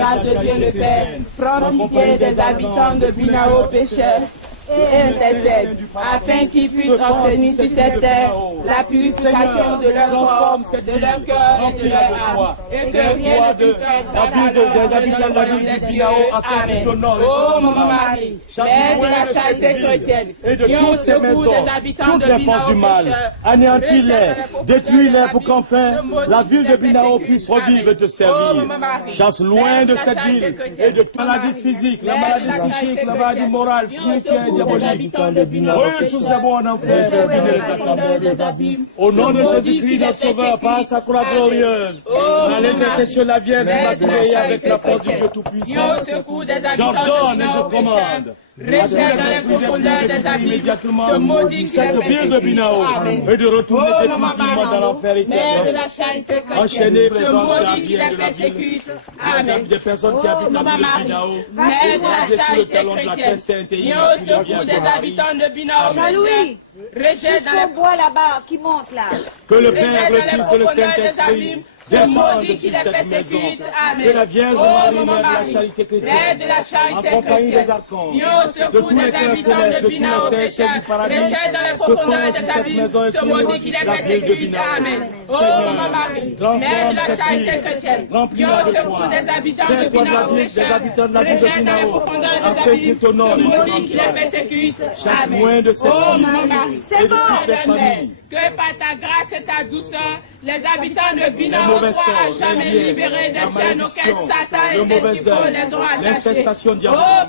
grâce de Dieu le Père, prends pitié des habitants de Binao pécheurs et intercède, afin qu'ils puissent obtenir sur cette terre la purification de leur corps, de leur cœur et de leur âme, et que rien ne puisse faire obstacle des habitants de la ville de Binao. Amen. Ô Maman Marie, Mère de la charité chrétienne, et de toutes ces maisons, toutes les forces du mal, anéantis-les, détruis-les pour qu'enfin la ville de Binao puisse revivre et te servir. Chasse loin de cette ville et de maladies physiques, la maladie psychique, la maladie morale, spirituelle et diabolique. Oui, tous ces mots en enfer, au nom de Jésus-Christ, notre Sauveur, par sa croix glorieuse, à l'intercession de la Vierge Immaculée avec la force du Dieu Tout-Puissant, j'ordonne et je commande. Rejette dans les profondeurs des abîmes ce maudit qui cette ville de Binao et de retourner définitivement dans l'enfer éternel. Enchaîné, ce maudit qui les persécute. Amen. Des personnes qui habitent la ville de Binao, Mère de la charité chrétienne, viens au secours des habitants de Binao. Jean-Louis, rejette dans les bois là-bas qui monte là. Que le Père, le Fils et le Saint-Esprit descendent sur cette maison. Que la Vierge Marie, Mère de la charité chrétienne, en compagnie des archanges, de tous les cœurs célestes, de tous les saints du paradis, se posent sur cette maison et sur la ville de Binao. Seigneur, transforme cette ville, remplis-la de foi. Sers-toi de la ville, des habitants de la ville de Binao, afin qu'ils t'honorent et chasse loin de cette ville et de toutes les familles. Que par ta grâce et ta douceur, les habitants de Binao soient à jamais libérés des chaînes auxquelles Satan et ses suppôts les ont attachés. Ô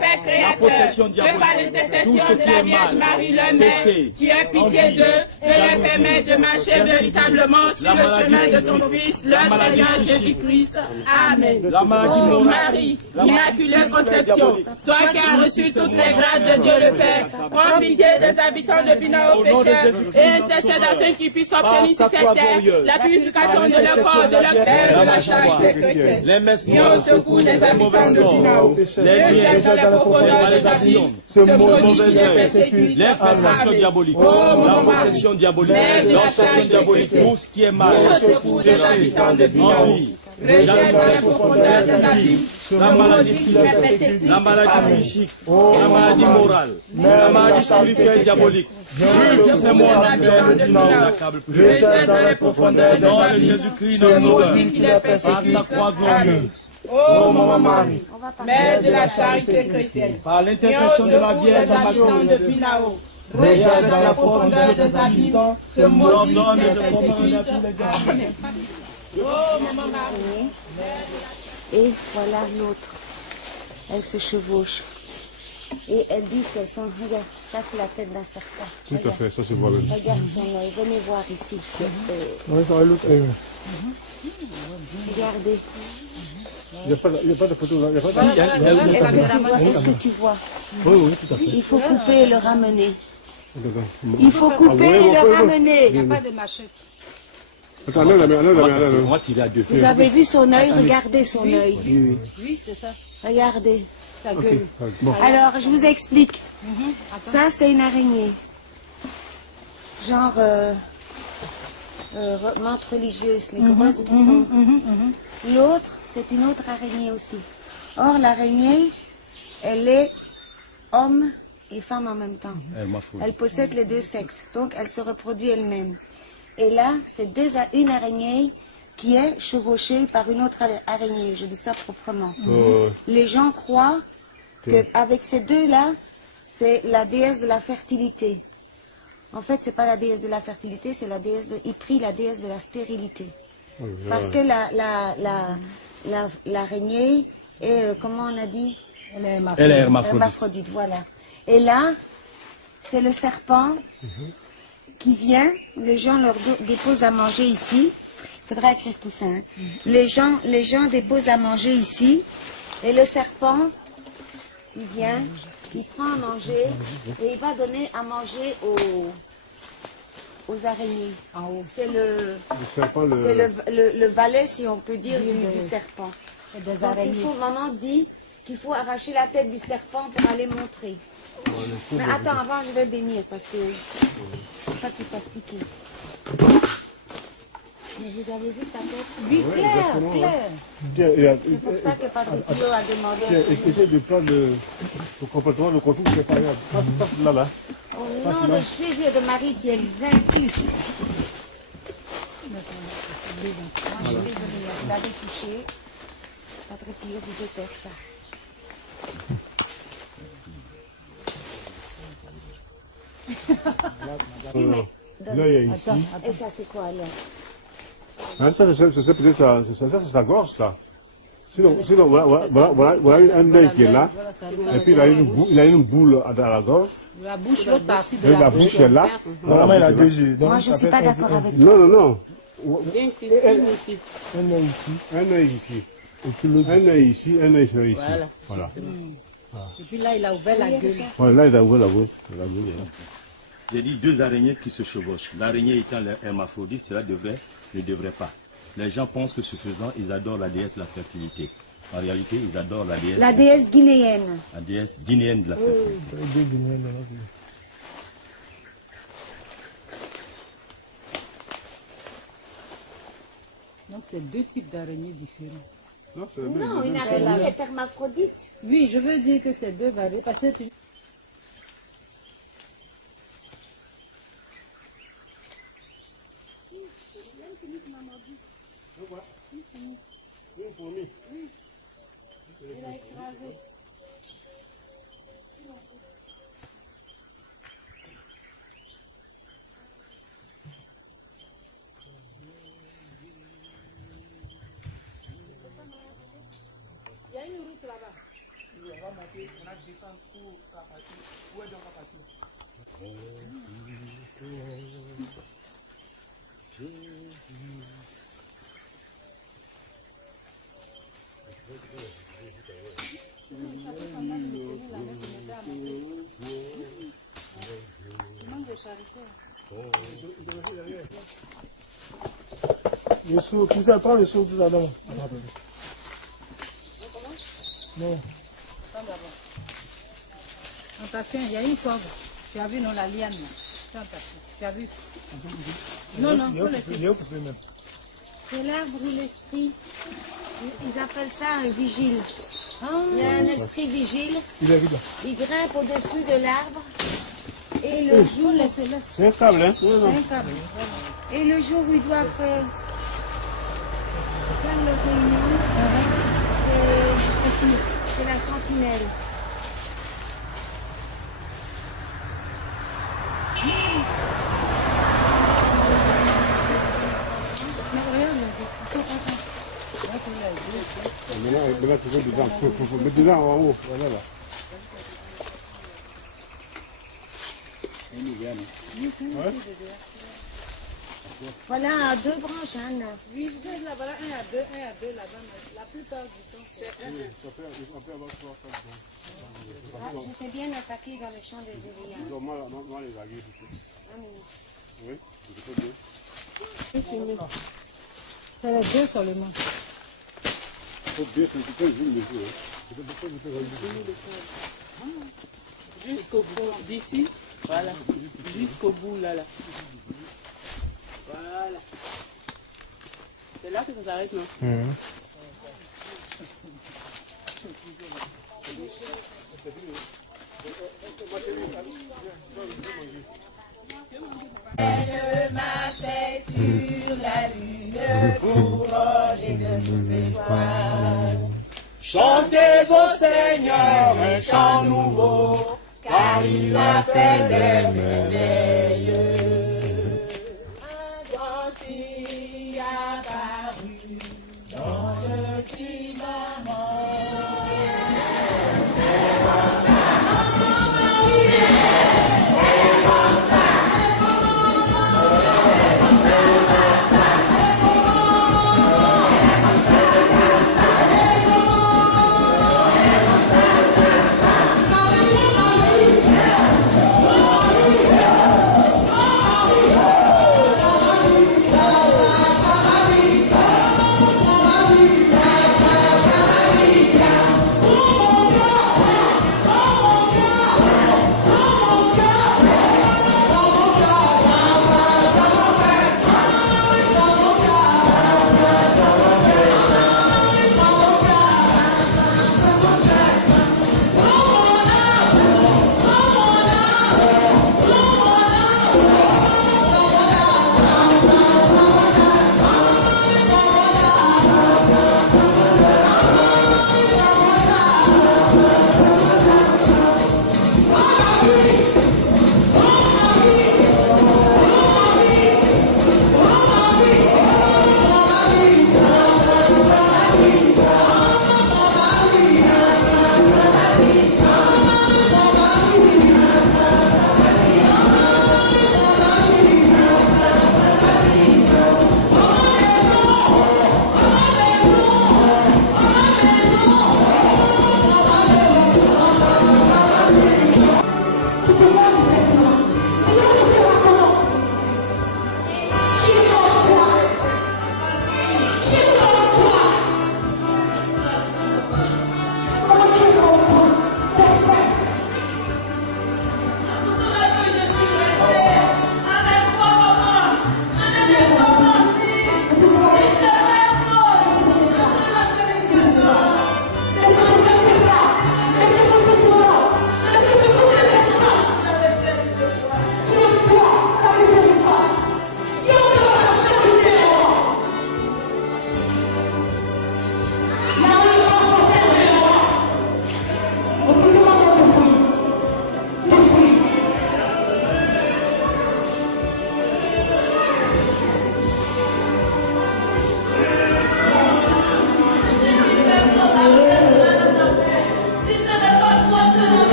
Père Créateur, que par l'intercession de la Vierge Marie, le Mère, tu aies pitié d'eux et leur permets de marcher véritablement sur le chemin de ton Fils, le Seigneur Jésus-Christ. Amen. Ô Marie, Immaculée Conception, toi qui as reçu toutes les grâces de Dieu le Père, prends pitié des habitants de Binao pécheurs et intercède afin qu'ils puissent obtenir sur cette terre la purification de leur corps, de leur cœur, de la charité chrétienne. Les Viens au secours des habitants de Binao. Rejette dans les profondeurs des abîmes ce maudit qui les persécute. l'infestation diabolique, la possession diabolique, l'obsession diabolique, tout ce qui est mal, des habitants de Binao. Rejette dans les profondeurs des abîmes la maladie physique, la maladie psychique, la maladie morale, la maladie spirituelle diabolique. Brûle ces mots en enfer, n'accable plus. Rejette dans les profondeurs des Nom de Jésus-Christ, notre Sauveur, par sa croix glorieuse. Ô Maman Marie, Mère de la charité chrétienne, par l'intercession de la Vierge Immaculée, de Binao, rejette dans la profondeur des abîmes ce maudit qui les persécute. Amen. Oh Maman Marie. Et voilà l'autre. Elle se chevauche. Et elles disent qu'elles sont... Regarde, ça c'est la tête d'un serpent. Tout à fait, ça se voit bien. Regarde son œil, venez voir ici. Oui, ça va l'autre. Regardez. Il n'y a pas de photo là. Est-ce que tu vois? Oui, oui, tout à fait. Il faut couper et le ramener. Il faut couper et le ramener. Il n'y a pas de machette. Attends, là. Vous avez vu son œil? Regardez son œil. Oui, c'est ça. Regardez. Ça gueule. Bon. Alors, je vous explique. Ça, c'est une araignée. Genre, menthe religieuse, les grosses qui sont. L'autre, c'est une autre araignée aussi. Or, l'araignée, elle est homme et femme en même temps. Elle possède les deux sexes, donc elle se reproduit elle-même. Et là, c'est une araignée qui est chevauchée par une autre araignée, je dis ça proprement. Les gens croient qu'avec ces deux-là, c'est la déesse de la fertilité. En fait, c'est pas la déesse de la fertilité, c'est la déesse il prie la déesse de la stérilité. Parce que l'araignée est, comment on a dit? Elle est Elle est hermaphrodite. Hermaphrodite, voilà. Et là, c'est le serpent qui vient, les gens leur déposent à manger ici. Il faudra écrire tout ça. Hein. Les gens déposent à manger ici, et le serpent, il vient, il prend à manger, et il va donner à manger aux araignées. C'est le valet, si on peut dire, du serpent. Donc il faut, maman dit qu'il faut arracher la tête du serpent pour aller montrer. Mais attends, avant je vais bénir parce que faut pas qu'il fasse piquer. Mais vous avez vu sa tête? Oui, Ouais, clair, exactement, clair. C'est pour ça que Padre Pio a demandé à celui. Essaye de prendre le comportement, le contour, c'est pas grave. Passe là, là. Au nom de Jésus et de Marie qui est vaincu. Moi, je suis désolée, vous l'avez touché. Padre Pio, vous devez faire ça. Là, il y a ici. Et ça, c'est quoi alors? Hein, ça, c'est peut-être c'est sa gorge, ça. Sinon voilà un œil qui est là. Et puis il a une boule à la gorge. La bouche, l'autre partie de Et la la bouche bouche est là. Normalement, il a 2 yeux. Donc, Moi, je ne ça suis peut pas être d'accord avec toi. Non, non, non. Viens ici, filme ici. un œil ici. Un œil ici. Et puis l'autre Un œil ici, un œil ici. Voilà. Et puis là, il a ouvert la gueule. Voilà, là, il a ouvert la bouche. J'ai dit 2 araignées qui se chevauchent. L'araignée étant l'hermaphrodite, cela ne devrait pas. Les gens pensent que ce faisant, ils adorent la déesse de la fertilité. En réalité, ils adorent La déesse guinéenne. la déesse guinéenne de la fertilité. deux Guinéens dans la vie. Donc, c'est 2 types d'araignées différents. Non, une araignée est hermaphrodite. Oui, je veux dire que c'est 2 variétés. Parce que tu... Le seau, qui ça prend le seau tout à l'heure? Non. Attention, il y a une corde. Tu as vu, non, la liane là. Fais attention. Tu as vu? Non, non, faut laisser. Il est occupé même. C'est l'arbre ou l'esprit. Ils appellent ça un vigile. Ah, Il y a un esprit vigile. Il est vide là. Il grimpe au-dessus de l'arbre. Et le jour, C'est un câble, hein? c'est un câble. et le jour où ils doivent faire leur réunion, c'est la sentinelle. Maintenant, tu veux dedans. Faut mettre dedans en haut. Voilà, là. Voilà, 2 branches, Anne. Oui, je sais, là, voilà, un à deux là-bas. Mais la plupart du temps, c'est un. J'étais bien attaqué dans le champ des Élias. Moi, les aguets, oui, je peux bien. C'est les 2 seulement. Faut bien, c'est un petit peu le jeu. Jusqu'au bout, d'ici, voilà, jusqu'au bout, là. Voilà. C'est là que ça s'arrête, non? Elle marchait sur la lune, couronnée de toutes étoiles. Chantez au Seigneur un chant nouveau, car il a fait des merveilles. Un gentil apparu dans le firmament.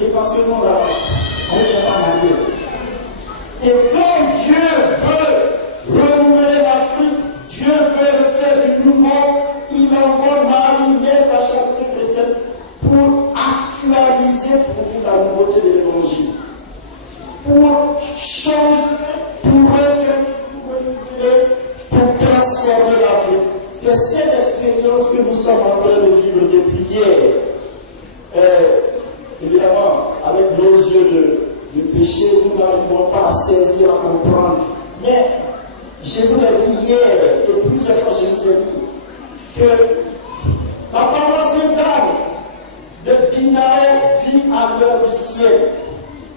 Et parce que nous, on avance, on ne peut pas aller. Et quand Dieu veut renouveler l'Afrique, Dieu veut le faire du nouveau, il envoie Marie, mère de la charité chrétienne, pour actualiser pour vous la nouveauté de l'évangile. Pour changer, pour renouveler, pour transformer l'Afrique. C'est cette expérience que nous sommes en train de vivre depuis hier. Évidemment, avec nos yeux de péché, nous n'arrivons pas à saisir, à comprendre. Mais je vous l'ai dit hier, et plusieurs fois je vous ai dit, que la paroisse d'âme de Binaé vit à l'heure du ciel.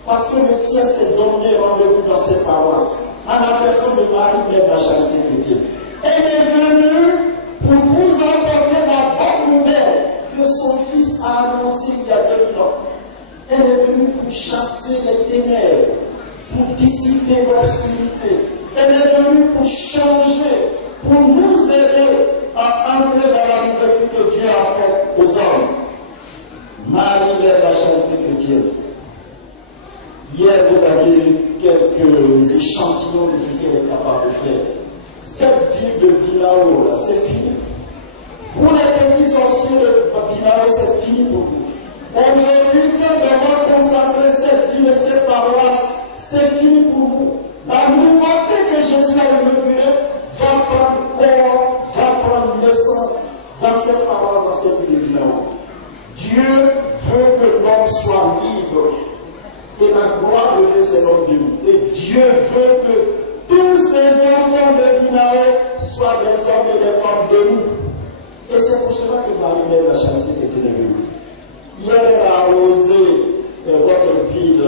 Parce que le ciel s'est donné rendez-vous dans cette paroisse, en la personne de Marie, mère de la charité chrétienne. Elle est venue pour vous apporter la bonne nouvelle que son fils a annoncée il y a 2000 ans. Elle est venue pour chasser les ténèbres, pour dissiper l'obscurité. Elle est venue pour changer, pour nous aider à entrer dans la liberté que Dieu apporte aux hommes. Marie, mère de la charité chrétienne. Hier, vous avez eu quelques échantillons de ce qu'elle est capable de faire. Cette ville de Binao, là, c'est fini. Pour les petits sorciers de Binao, c'est fini pour vous. Aujourd'hui, quand on va consacrer cette ville et cette paroisse, c'est fini pour vous. La nouveauté que Jésus a inaugurée va prendre corps, va prendre naissance dans cette paroisse, dans cette ville de Binao. Dieu veut que l'homme soit libre. Et la gloire de Dieu, c'est l'homme de nous. Et Dieu veut que tous ces enfants de Binaé soient des hommes et des femmes de nous. Et c'est pour cela que Marie-Mère de la charité était venue. Hier, elle a arrosé votre ville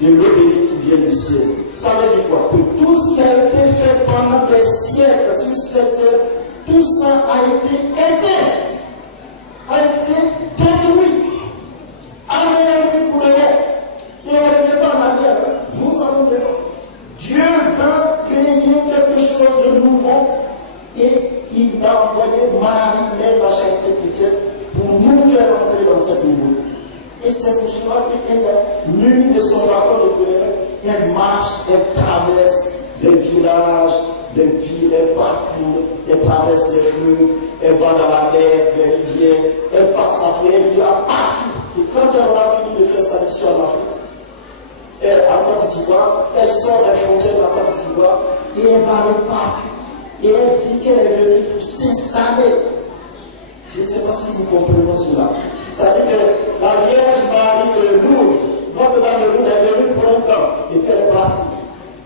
de l'eau bénie qui vient du ciel. Ça veut dire quoi? Que tout ce qui a été fait pendant des siècles sur cette terre, tout ça a été éteint, a été détruit, anéanti pour le monde. Et on ne revient pas en arrière. Nous avons besoin. Dieu veut créer quelque chose de nouveau et il a envoyé Marie, mère de la charité chrétienne, pour nous faire entrer dans cette nouveauté. Et c'est pour cela qu'elle, munie de son rapport de pèlerin, elle marche, elle traverse les villages, les villes, elle parcourt, elle traverse les fleuves, elle va dans la mer, les rivières, elle passe la mer, elle va partout. Et quand elle aura fini de faire sa mission en Afrique, à Côte d'Ivoire, elle sort des frontières de la Côte d'Ivoire et elle va le parc. Et elle dit qu'elle est venue pour s'installer. Je ne sais pas si vous comprenez cela. Ça veut dire que la Vierge Marie de Lourdes, Notre-Dame de Lourdes est venue pour un temps et puis elle est partie.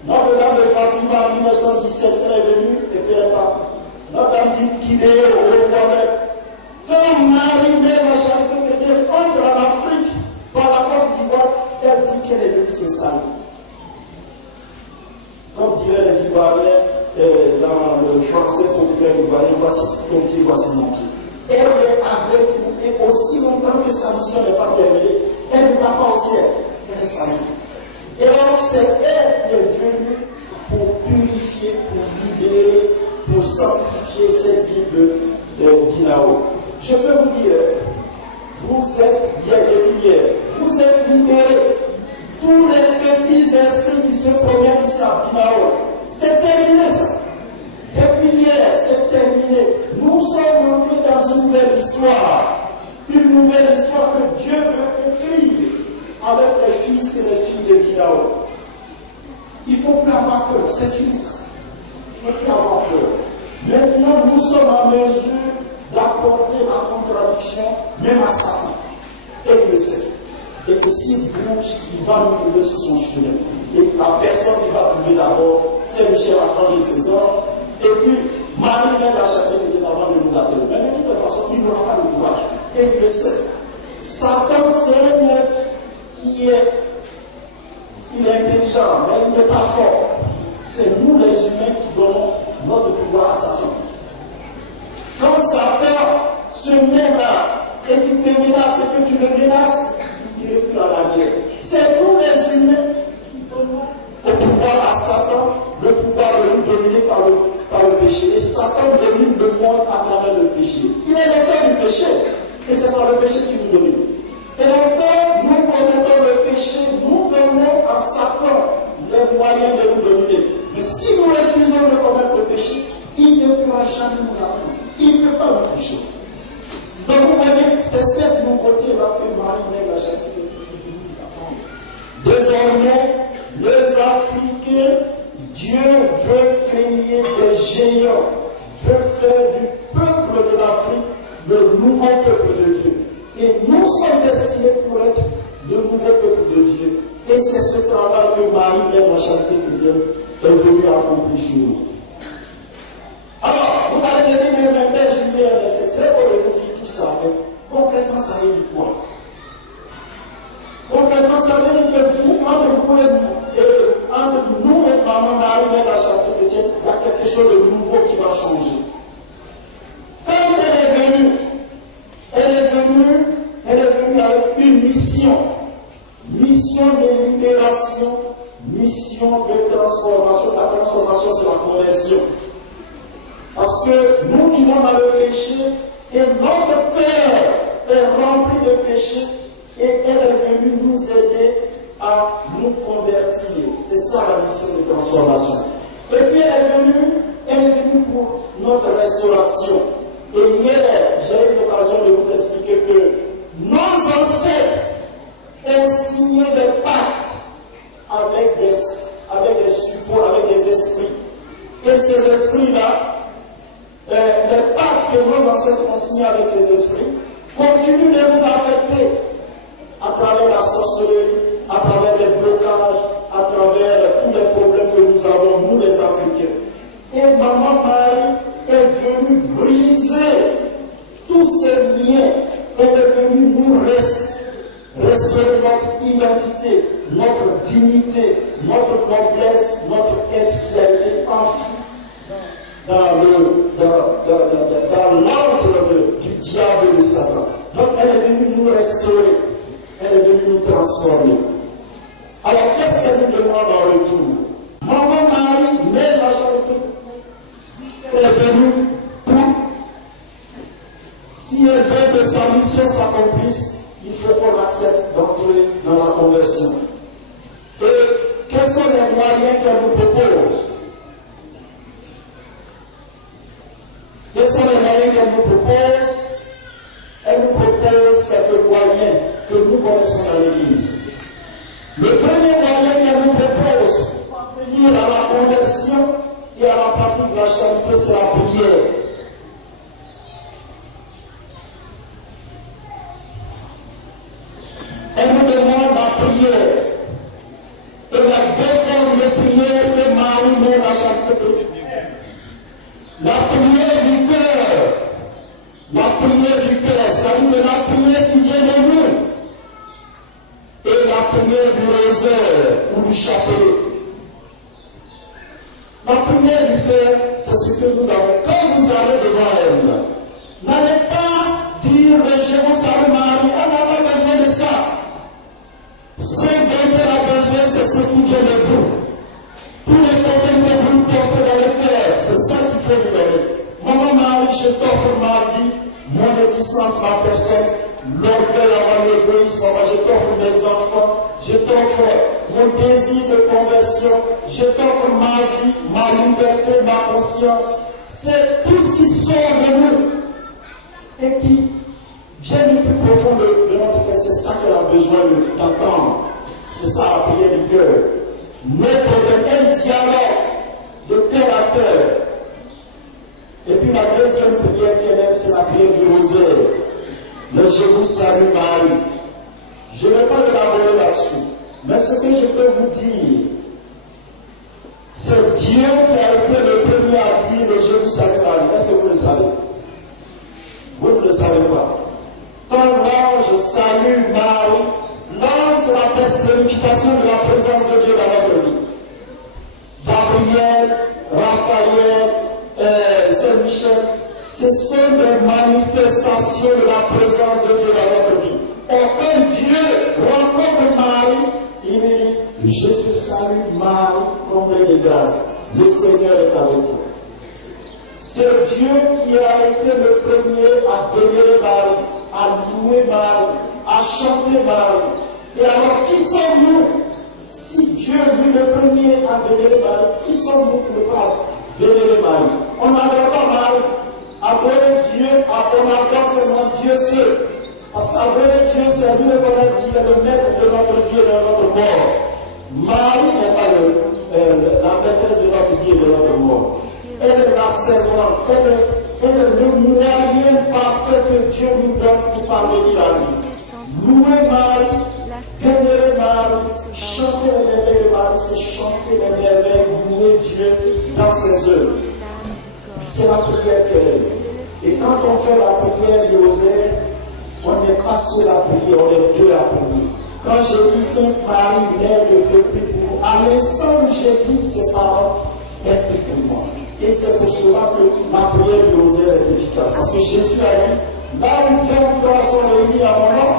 Notre-Dame de Fatima en 1917, elle est venue et puis elle est partie. Notre-Dame d'Idée au Rwanda. Quand Marie, mère de la charité chrétienne, entre en Afrique par la Côte d'Ivoire, elle dit qu'elle est venue s'installer. Comme diraient les Ivoiriens dans le français populaire ivoirien, voici ton pied, voici mon pied. Elle est avec nous et aussi longtemps que sa mission n'est pas terminée, elle ne va pas au ciel, elle reste avec nous. Et donc c'est elle qui est venue pour purifier, pour libérer, pour sanctifier cette ville de Binao. Je peux vous dire, vous êtes hier, vous êtes libérés. Tous les petits esprits qui se promènent ici à Binao, c'est terminé ça. Depuis hier, c'est terminé. Nous sommes montés dans une nouvelle histoire. Une nouvelle histoire que Dieu veut écrire avec les fils et les filles de Binao. Il ne faut plus avoir peur, c'est fini ça. Il ne faut plus avoir peur. Maintenant, nous sommes en mesure d'apporter la contradiction même à Satan. Et il le sait. Et que s'il bouge, il va nous trouver sur son chemin. Et la personne qui va trouver d'abord, c'est Michel Archange et ses hommes. Et puis, Marie vient d'acheter les avant de nous appeler. Mais de toute façon, il n'aura pas le courage. Et il le sait. Satan, c'est un être qui est, il est intelligent, mais il n'est pas fort. C'est nous les humains qui donnons notre pouvoir à Satan. Quand Satan se met là et qu'il te menace et que tu le menaces, il est plus à la guerre. C'est nous les humains qui donnons le pouvoir à Satan, le pouvoir de nous dominer par le péché. Et Satan domine le monde à travers le péché. Il est l'auteur du péché. Et c'est par le péché qui nous domine. Et donc, nous commettons désormais, les Africains, Dieu veut créer des géants, veut faire du peuple de l'Afrique le nouveau peuple de Dieu. Et nous sommes destinés pour être le nouveau peuple de Dieu. Et c'est ce travail que Marie, la charité chrétienne, est venue accomplir chez nous. Alors, vous allez me dire, mais Père Julien, c'est très beau de vous dire tout ça, mais concrètement, ça veut dire quoi? Concrètement, ça veut dire que vous, entre nous et maman Marie, la charité chrétienne, il y a quelque chose de nouveau qui va changer. Quand elle est venue avec une mission de libération, mission de transformation. La transformation, c'est la conversion. Parce que nous vivons dans le péché et notre cœur est rempli de péché et elle est venue nous aider à nous convertir. C'est ça la mission de transformation. Et puis elle est venue pour notre restauration. Et hier, j'ai eu l'occasion de vous expliquer que nos ancêtres ont signé des pactes avec des supports, avec des esprits. Et ces esprits-là, les pactes que nos ancêtres ont signés avec ces esprits, continuent de nous affecter à travers la sorcellerie, à travers les blocages, à travers tous les problèmes que nous avons, nous les Africains. Et Maman Marie est venue briser tous ces liens. Elle est venue nous restaurer notre identité, notre dignité, notre noblesse, notre être qui a été enfui dans l'ordre du diable et du Satan. Donc elle est venue nous restaurer, elle est venue nous transformer. Alors qu'est-ce qu'elle nous demande en retour? Maman Marie, mère la charité, elle est venue pour, si elle veut que sa mission s'accomplisse, il faut qu'on accepte d'entrer dans la conversion. Et quels sont les moyens qu'elle nous propose? Quels sont les moyens qu'elle nous propose? Elle nous propose quelques moyens que nous connaissons dans l'Église. Le premier moyen qu'elle nous propose pour parvenir à la conversion et à la pratique de la charité, c'est la prière. Elle nous demande la prière. Et la deux formes de prière que Marie met la charité chrétienne. La prière du cœur. La prière du cœur, c'est-à-dire la prière qui vient de nous. Et la prière du rosaire ou du chapelet. La prière du cœur, c'est ce que nous avons. Quand vous allez devant elle, n'allez pas dire je vous salue Marie, elle n'a pas besoin de ça. Ce dont elle a besoin, c'est ce qui vient de vous. Tous les problèmes que vous portez dans le cœur, c'est ça qu'il faut lui donner. Maman Marie, je t'offre ma vie, mon existence, ma personne, l'orgueil avant l'égoïsme, je t'offre mes enfants, je t'offre mon désir de conversion, je t'offre ma vie, ma liberté, ma conscience. C'est tout ce qui sort de nous et qui vient du plus profond de notre cœur. C'est ça qu'elle a besoin d'entendre. C'est ça la prière du cœur. Mettre un dialogue de cœur à cœur. Et puis la deuxième prière qu'elle aime, c'est la prière du rosaire. Le je vous salue Marie. Je ne vais pas élaborer là-dessus. Mais ce que je peux vous dire, c'est Dieu qui a été le premier à dire le je vous salue Marie. Est-ce que vous le savez? Vous ne le savez pas. Quand l'ange salue Marie, l'ange c'est la personnification de la présence de Dieu dans notre vie. Gabriel, Raphaël, Saint-Michel, ce sont des manifestations de la présence de Dieu dans notre vie. Et quand Dieu rencontre Marie, il lui dit, je te salue Marie, comblée de grâce. Le Seigneur est avec toi. C'est Dieu qui a été le premier à bénir Marie, à louer Marie, à chanter Marie. Et alors, qui sommes-nous? Si Dieu, lui, le premier a vénéré Marie, qui sommes-nous pour ne pas vénérer Marie? On n'adore pas Marie. Adorer Dieu, on adore seulement Dieu seul. Parce qu'adorer Dieu, c'est lui le connaître qui est le maître de notre vie et de notre mort. Marie n'est pas la maîtresse de notre vie et de notre mort. Elle est la servante, elle est le moyen parfait que Dieu nous donne pour parvenir à lui. Louer Marie, vénérer Marie, chanter les merveilles de Marie, c'est chanter les merveilles, louer Dieu dans ses œuvres. C'est la prière qu'elle est. Et quand on fait la prière de Rosaire, on n'est pas seul à prier, on est deux à prier. Quand j'ai dit Sainte Marie, Mère de Dieu, prie pour moi, à l'instant où j'ai dit ces paroles, elle prie pour moi. Et c'est pour cela que ma prière de Rosaire est efficace. Parce que Jésus a dit, là où deux ou trois sont réunis à mon nom,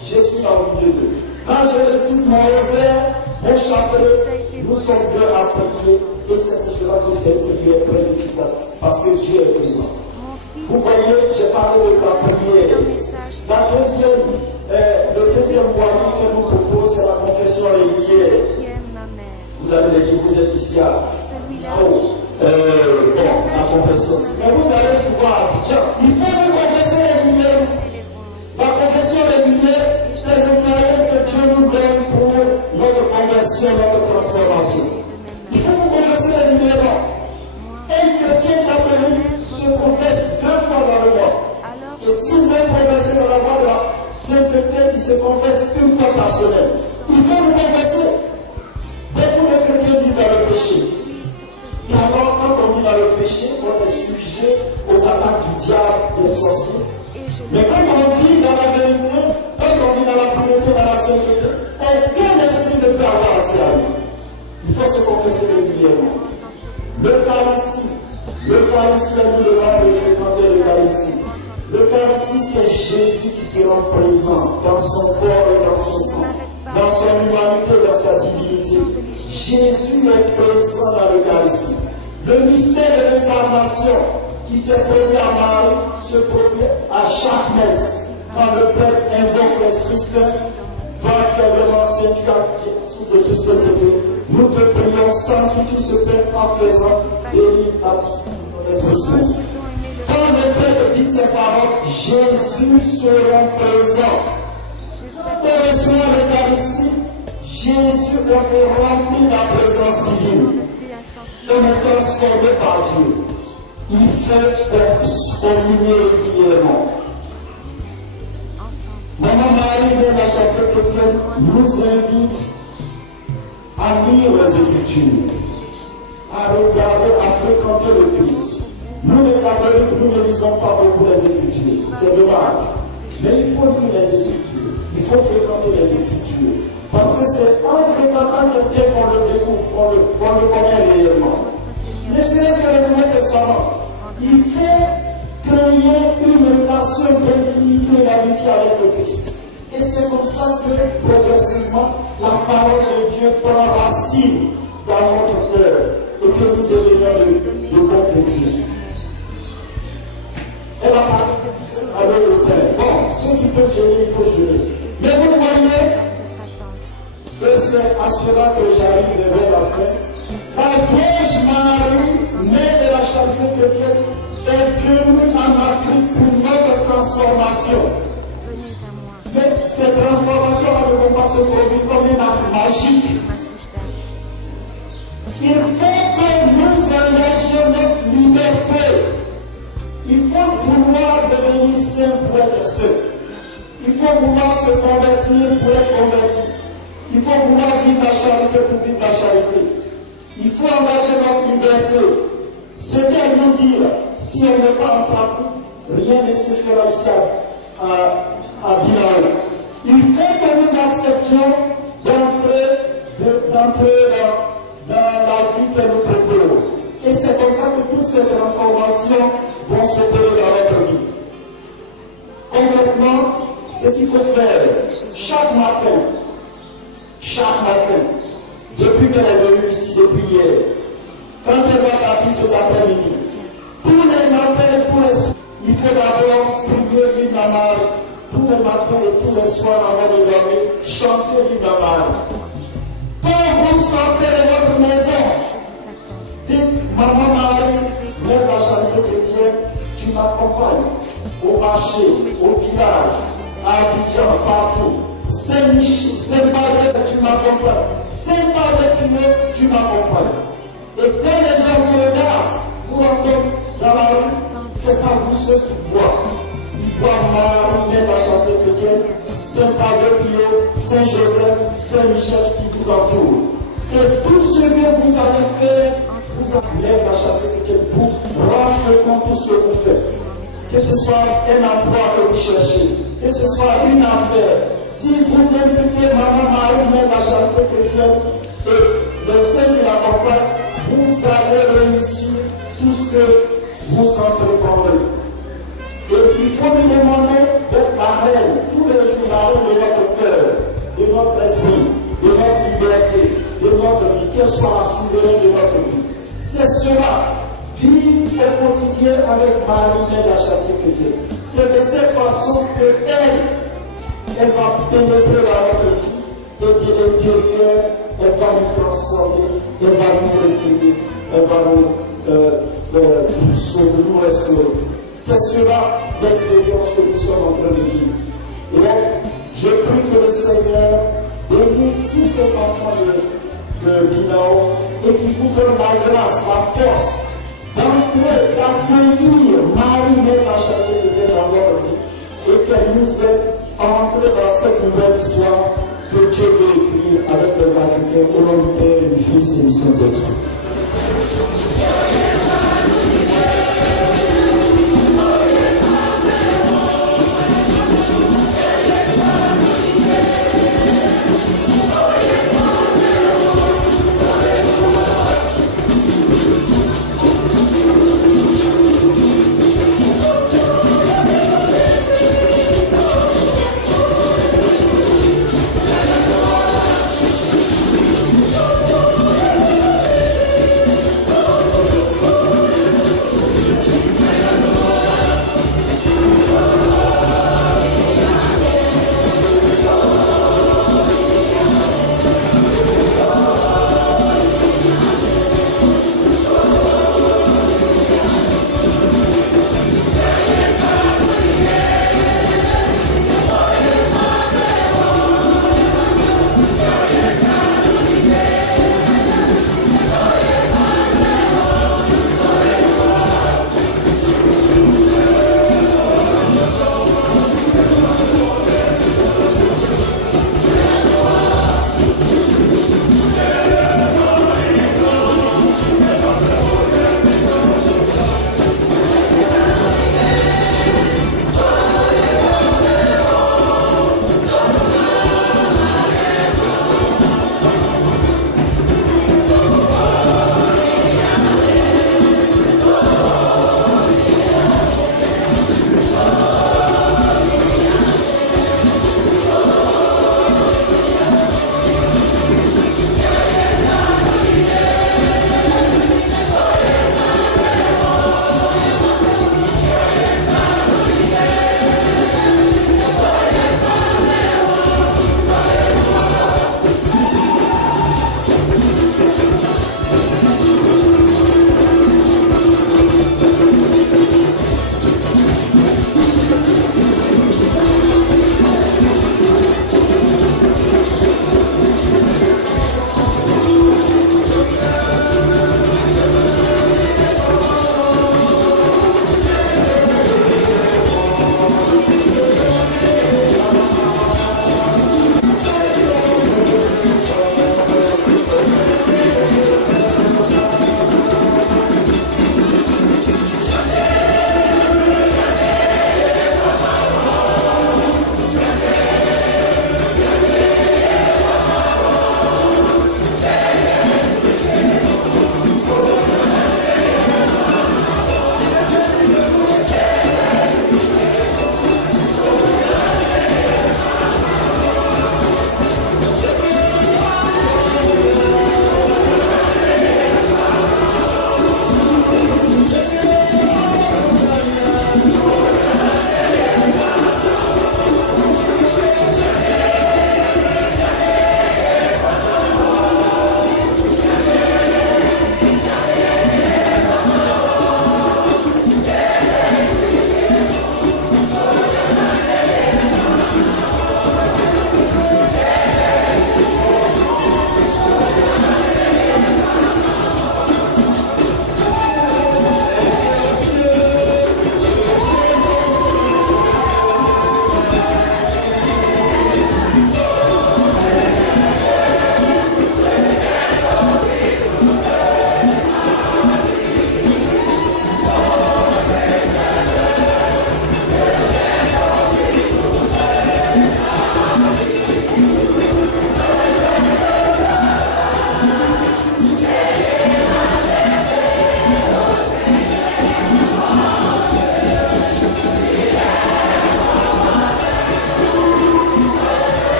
je suis dans le milieu d'eux. Quand je récite mon Rosaire, mon chapelet, nous sommes deux à prier. Et c'est pour cela que cette prière est très efficace. Parce que Dieu est présent. Vous voyez, j'ai parlé de la prière. Le deuxième moyen que nous propose, c'est la confession régulière. Vous allez dire, vous êtes ici à la confession. Mais vous allez souvent à Abidjan. Il faut vous confesser régulièrement. La confession régulière, c'est le moyen que Dieu nous donne pour notre conversion, notre transformation. Il faut vous confesser régulièrement. Un chrétien catholique se confesse 2 fois dans le mois. Et s'il veut progresser dans la voie de la sainteté, il se confesse 1 fois par semaine. Il faut vous confesser. Beaucoup de chrétiens vivent dans le péché. Et alors, quand on vit dans le péché, on est sujet aux attaques du diable, des sorciers. Mais quand on vit dans la vérité, quand on vit dans la pureté, dans la sainteté, aucun esprit ne peut avoir accès à lui. Il faut se confesser régulièrement. L'Eucharistie est nous devons de fréquenter l'Eucharistie. L'Eucharistie, c'est Jésus qui se rend présent dans son corps et dans son sang, dans son humanité, dans sa divinité. Jésus est présent dans l'Eucharistie. Le mystère de l'incarnation qui s'est produit à Marie se produit à chaque messe. Quand le prêtre invoque l'Esprit Saint, va vraiment sanctifier sous de toute sainteté. Nous te prions, sanctifie ce Père en faisant venir la de l'Esprit Saint. Quand le prêtre dit ces paroles, Jésus sera présent. On reçoit l'Eucharistie, Jésus a été rempli de la présence divine. On est transformé par Dieu. Il fait communier régulièrement. Maman Marie de la Chapelle chrétienne nous invite à lire les Écritures, à regarder, à fréquenter le Christ. Nous les catholiques, nous ne lisons pas beaucoup les Écritures. C'est dommage. Mais il faut lire les Écritures. Il faut fréquenter les Écritures. Parce que c'est en fréquentant quelqu'un qu'on le découvre, qu'on le connaît réellement. Ne serait-ce que le Nouveau Testament. Il faut créer une relation d'intimité et d'amitié avec le Christ. Et c'est comme ça que progressivement, la parole de Dieu prend racine dans notre cœur et que nous devenions de bons chrétiens. Et la parole avec le frère. Bon, ceux qui peuvent gêner, il faut gêner. Mais vous voyez que c'est à cela que j'arrive vers la fin. La Vierge Marie, mère de la charité chrétienne, est venue en Afrique pour notre transformation. Mais cette transformation ne peut pas se produire comme une acte magique. Il faut que nous engagions notre liberté. Il faut vouloir devenir saint pour être saint. Il faut vouloir se convertir pour être converti. Il faut vouloir vivre la charité pour vivre la charité. Il faut engager notre liberté. C'est à nous dire, si on n'est pas en pratique, rien ne se fera ici à Bilal. Il faut que nous acceptions d'entrer dans la vie qu'elle nous propose. Et c'est comme ça que toutes ces transformations vont s'opérer dans notre vie. Concrètement, ce qu'il faut faire chaque matin, depuis qu'elle est venue ici, depuis hier, quand elle va partir cet après-midi, tous les matins et tous les soirs, il faut d'abord prier l'hymne à Marie. Tous les matins et tous les soirs avant de dormir, chanter l'hymne à Marie. Quand vous sortez de votre maison, dites, Maman Marie, mère de la charité chrétienne, tu m'accompagnes au marché, au village, à Abidjan, partout. Saint-Marguerite, tu m'accompagnes m'accompagnes. Saint-Père de tu m'accompagnes. Et quand les gens me regardent, vous entendez dans la rue, c'est pas vous ceux qui voient. Ils voient Marie, la chanteuse chrétienne, Saint-Père de Saint-Joseph, Saint-Michel qui vous entourent. Et tout ce que vous avez fait, vous avez la chanteuse chrétienne pour rendre compte de tout ce que vous faites. Que ce soit un emploi que vous cherchez, que ce soit une affaire. Si vous impliquez Maman Marie, même la charité chrétienne, et le Seigneur qui l'accompagne, vous allez réussir tout ce que vous entreprendrez. Et il faut nous demander d'être la reine, tous les jours, la reine de notre cœur, de notre esprit, de notre liberté, de notre vie, qu'elle soit la souveraine de notre vie. C'est cela. Vivre au quotidien avec Marie, la charité chrétienne. C'est de cette façon elle va pénétrer dans notre vie et de l'intérieur, elle va nous transformer, elle va nous réveiller, elle va nous sauver, nous restaurer. C'est cela l'expérience que nous sommes en train de vivre. Et donc, je prie que le Seigneur bénisse tous ces enfants de Vinao et qu'il vous donne la grâce, la force d'entrer, d'accueillir Marie, la charité de Dieu dans votre vie et qu'elle nous aide à entrer dans cette nouvelle histoire que Dieu veut écrire avec les Africains au nom du Père et du Fils et du Saint-Esprit.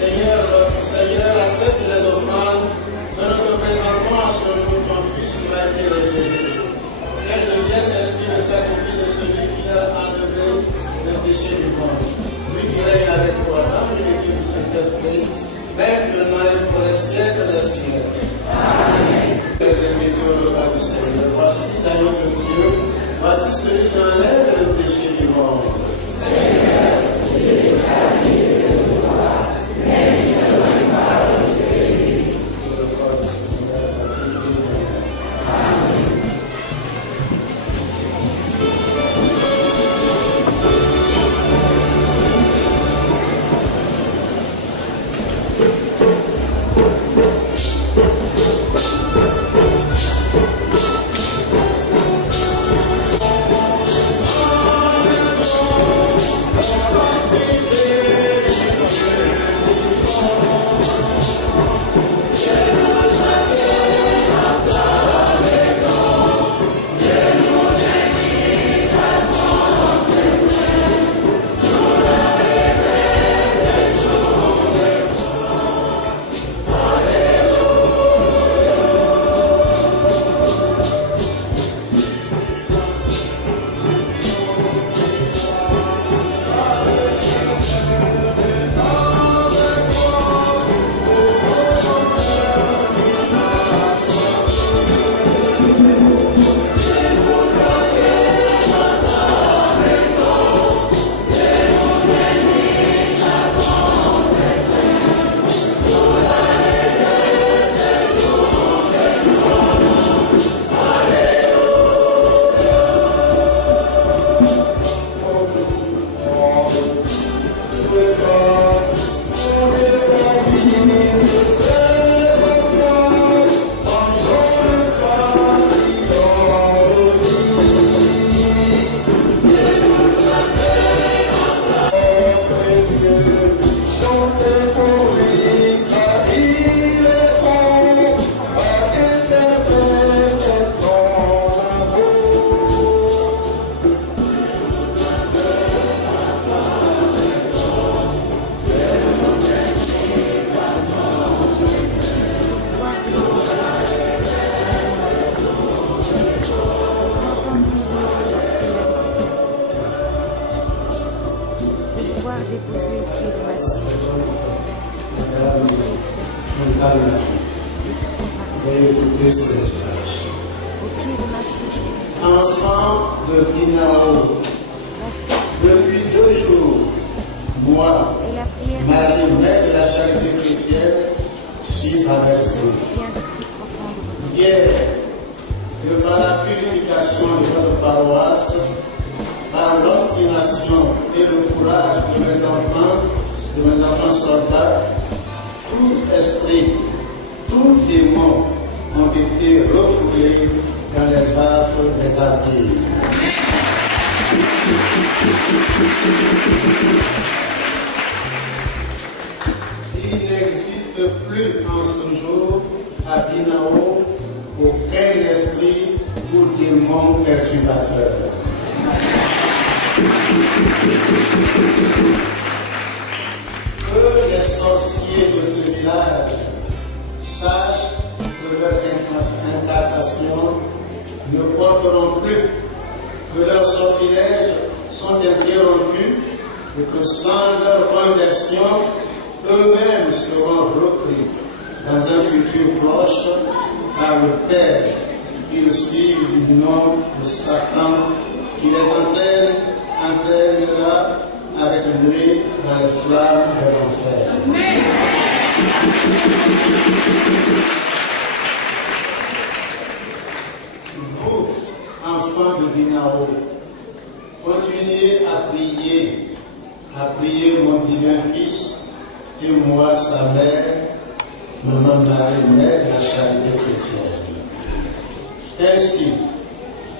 Seigneur, accepte les offrandes que nous te présentons à ce jour, ton Fils nous a été révélé. Qu'elle devienne ainsi le sacrifice de celui qui a enlevé le péché du monde. Lui qui règne avec toi dans l'unité du Saint-Esprit, maintenant et pour les siècles des siècles. Amen. Les amis au repas du Seigneur, voici l'agneau de Dieu, voici celui qui enlève le péché du monde. Seigneur, Enfant de Binao, depuis 2 jours, moi, Marie, mère de la charité chrétienne, suis avec vous. Hier, que par la purification de votre paroisse, par l'obstination et le courage de mes enfants soldats, tout esprit, tout démon ont été refoulés dans les affres des abîmes. Il n'existe plus en ce jour à Binao aucun esprit ou démon perturbateur. Que les sorciers de ce village sachent que leur incantation ne porteront plus, que leurs sortilèges sont interrompus et que sans leur conversion, eux-mêmes seront repris dans un futur proche par le Père qu'ils suivent du nom de Satan qui les entraînera avec lui dans les flammes de l'enfer. Amen. Vous, enfants de Binao, continuez à prier mon divin Fils et moi, sa mère, Maman Marie, mère de la charité chrétienne. Ainsi,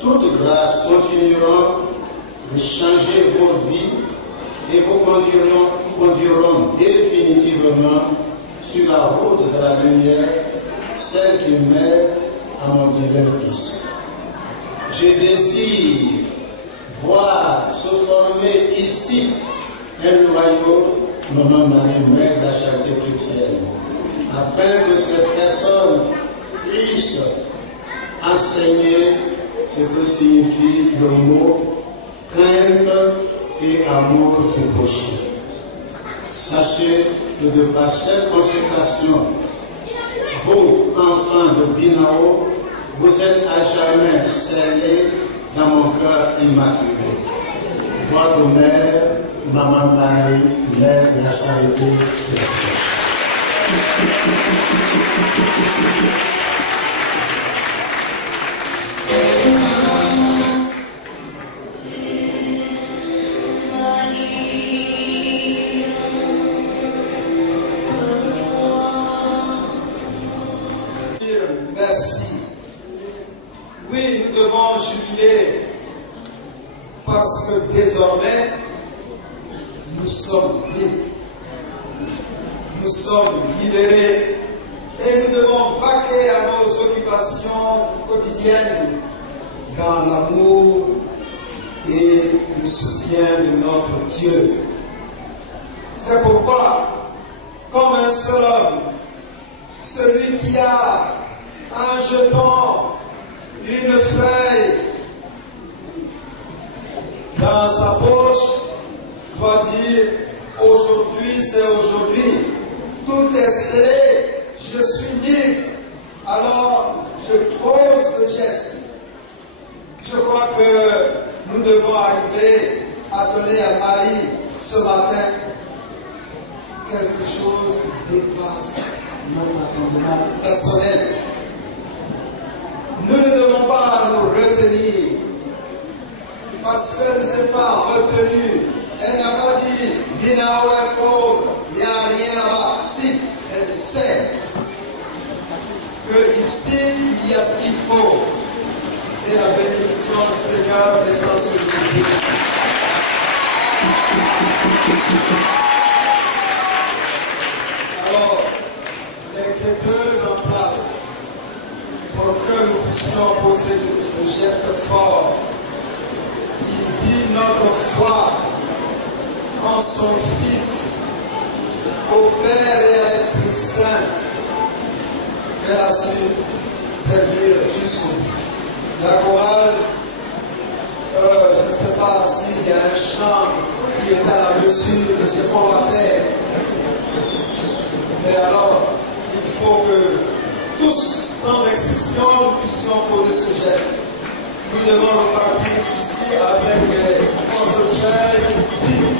toutes grâces continueront de changer vos vies et vous conduiront définitivement sur la route de la lumière, celle qui mène à mon divin Fils. Je désire voir se former ici un noyau Maman Marie, mère de la charité chrétienne, afin que ces personnes puissent enseigner ce que signifie le mot crainte et amour du prochain. Sachez que de par cette consécration, vous, enfants de Binao, vous êtes à jamais scellés dans mon cœur immaculé. Votre mère, Maman Marie, mère de la charité chrétienne. Merci. Oui, nous devons jubiler parce que désormais, nous sommes libres. Nous sommes libérés et nous devons vaquer à nos occupations quotidiennes dans l'amour et le soutien de notre Dieu. C'est pourquoi, comme un seul homme, celui qui a un jeton, une feuille dans sa poche, doit dire aujourd'hui c'est aujourd'hui, tout est scellé, je suis libre, alors je pose ce geste. Je crois que nous devons arriver à donner à Marie ce matin quelque chose qui dépasse notre attendement personnel. Nous ne devons pas nous retenir parce qu'elle ne s'est pas retenue. Elle n'a pas dit Binao est pauvre, il n'y a rien là-bas. Si, elle sait que ici il y a ce qu'il faut et la bénédiction du Seigneur descend sur nous. Alors, mettez-deux en place pour que nous puissions poser ce geste fort qui dit notre foi en son Fils, au Père et à l'Esprit Saint, qu'elle a su servir jusqu'au bout. La chorale, je ne sais pas s'il y a un chant qui est à la mesure de ce qu'on va faire. Mais alors, il faut que tous, sans exception, nous puissions poser ce geste. Nous devons repartir ici avec des portefeuilles vides.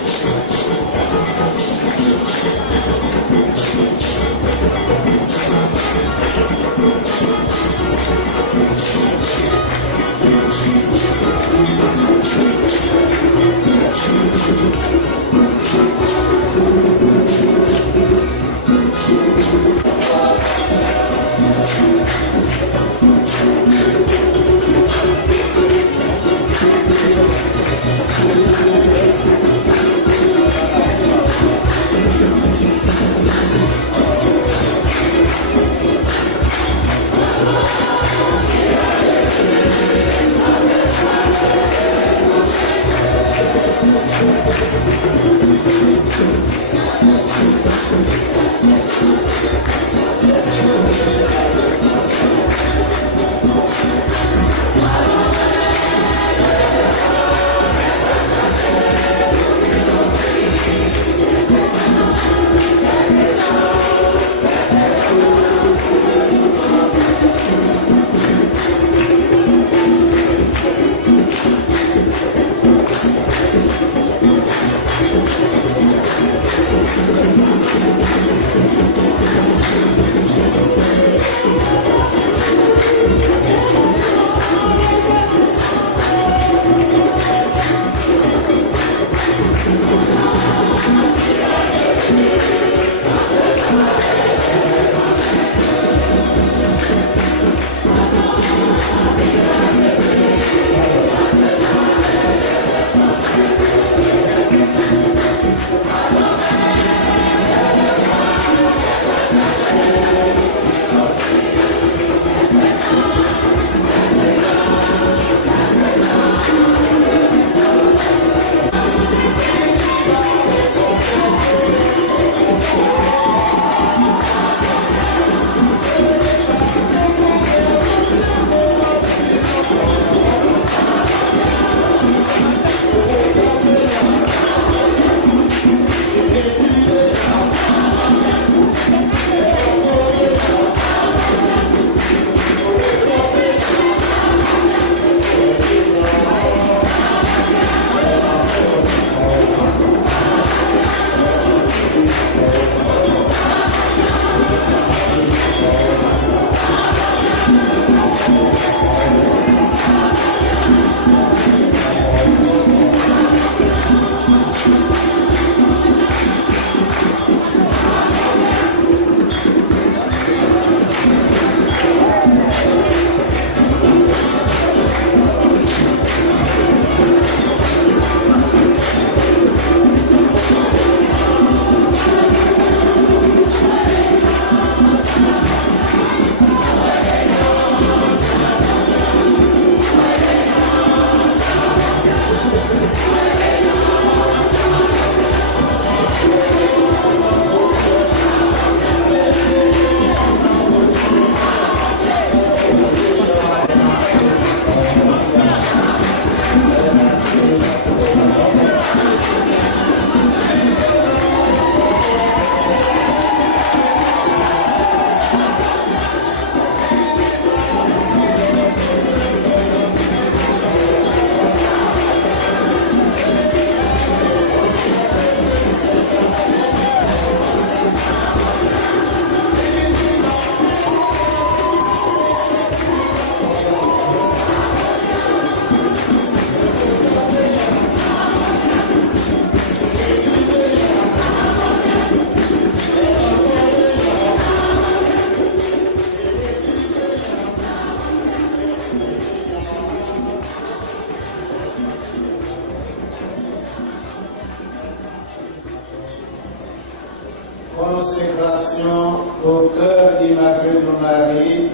consécration au cœur immaculé de Marie,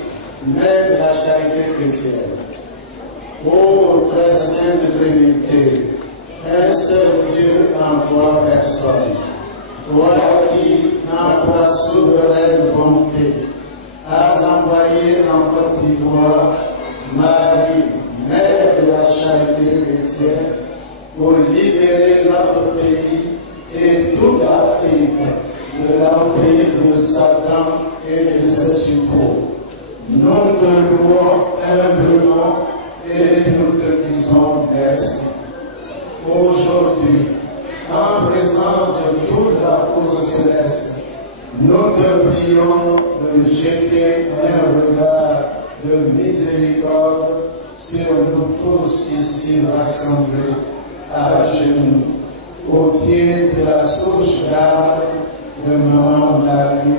Mère de la charité chrétienne. Ô très sainte Trinité, un seul Dieu en trois personnes, toi qui, dans ta souveraine bonté, as envoyé en Côte d'Ivoire Marie, Mère de la charité chrétienne, pour libérer notre pays et toute l'Afrique de l'emprise de Satan et de ses suppôts. Nous te louons humblement et nous te disons merci. Aujourd'hui, en présence de toute la cour céleste, nous te prions de jeter un regard de miséricorde sur nous tous ici rassemblés à genoux, au pied de la source d'âme de Maman Marie,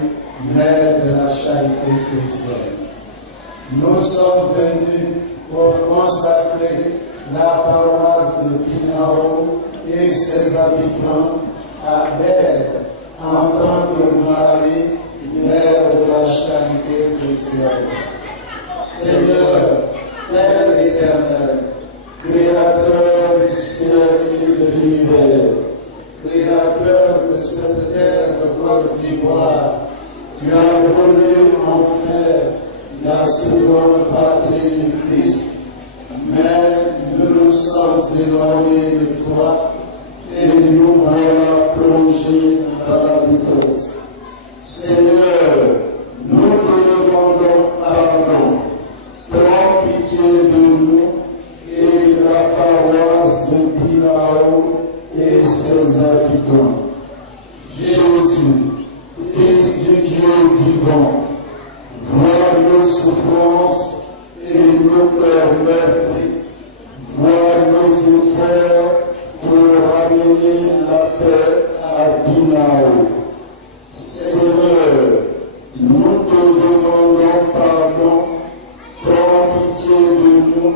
Mère de la charité chrétienne. Nous sommes venus pour consacrer la paroisse de Binao et ses habitants à l'aide en tant que Marie, Mère de la charité chrétienne. Seigneur, Père éternel, Créateur du ciel et de l'univers, Créateur de cette terre de Côte d'Ivoire, tu as voulu en faire la seconde patrie du Christ, mais nous nous sommes éloignés de toi et nous voilà plongés dans la vitesse. Seigneur, nous te demandons pardon, prends pitié de nous et de la paroisse de Binao et ses habitants. Jésus, Fils du Dieu vivant, vois nos souffrances et nos cœurs meurtris, vois nos efforts pour ramener la paix à Binao. Seigneur, nous te demandons pardon, prends pitié de nous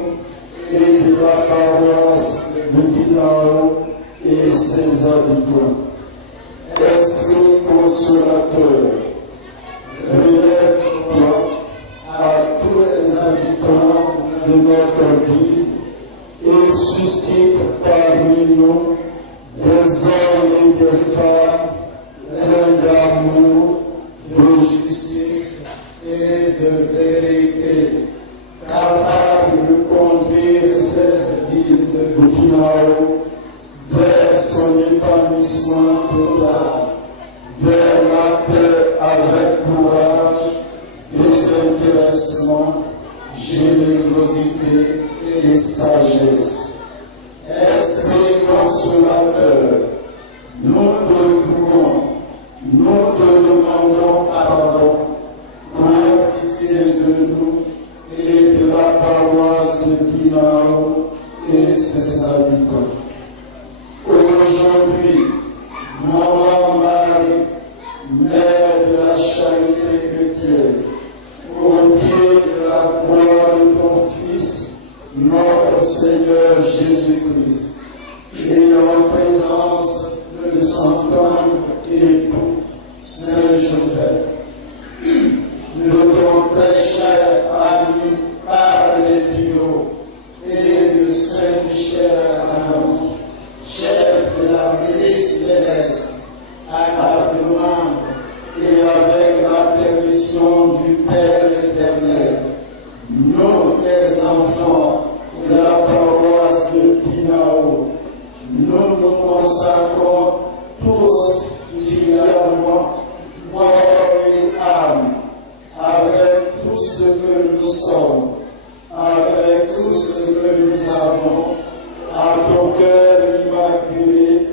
et de la paroisse de Binao et ses habitants. Esprit consolateur, relève-toi à tous les habitants de notre vie et suscite parmi nous des hommes et des femmes pleins d'amour, de justice et de vérité, capables de conduire cette ville de Binao vers son épanouissement total, vers la paix avec courage, désintéressement, générosité et sagesse. Esprit consolateur, nous te louons, nous te demandons pardon, prends pitié de nous et de la paroisse de Binao et ses habitants. Aujourd'hui, Maman Marie, Mère de la charité chrétienne, au pied de la croix de ton Fils, notre Seigneur Jésus-Christ, et en présence de son tendre époux, Saint Joseph, de ton très cher ami par les dieux et de Saint Michel Archange, chef de la milice céleste, à ta demande et avec la permission du Père éternel, nous, tes enfants de la paroisse de Binao, nous nous consacrons tous fidèlement, corps et âme, avec tout ce que nous sommes, avec tout ce que nous avons, à ton cœur immaculé,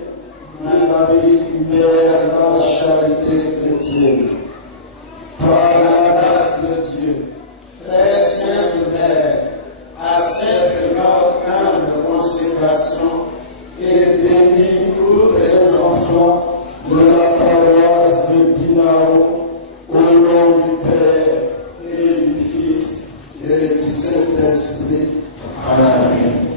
Marie, Mère de la charité chrétienne. Par la grâce de Dieu, très sainte Mère, accepte notre humble consécration et bénis tous les enfants de la paroisse de Binao, au nom du Père et du Fils et du Saint-Esprit. Amen.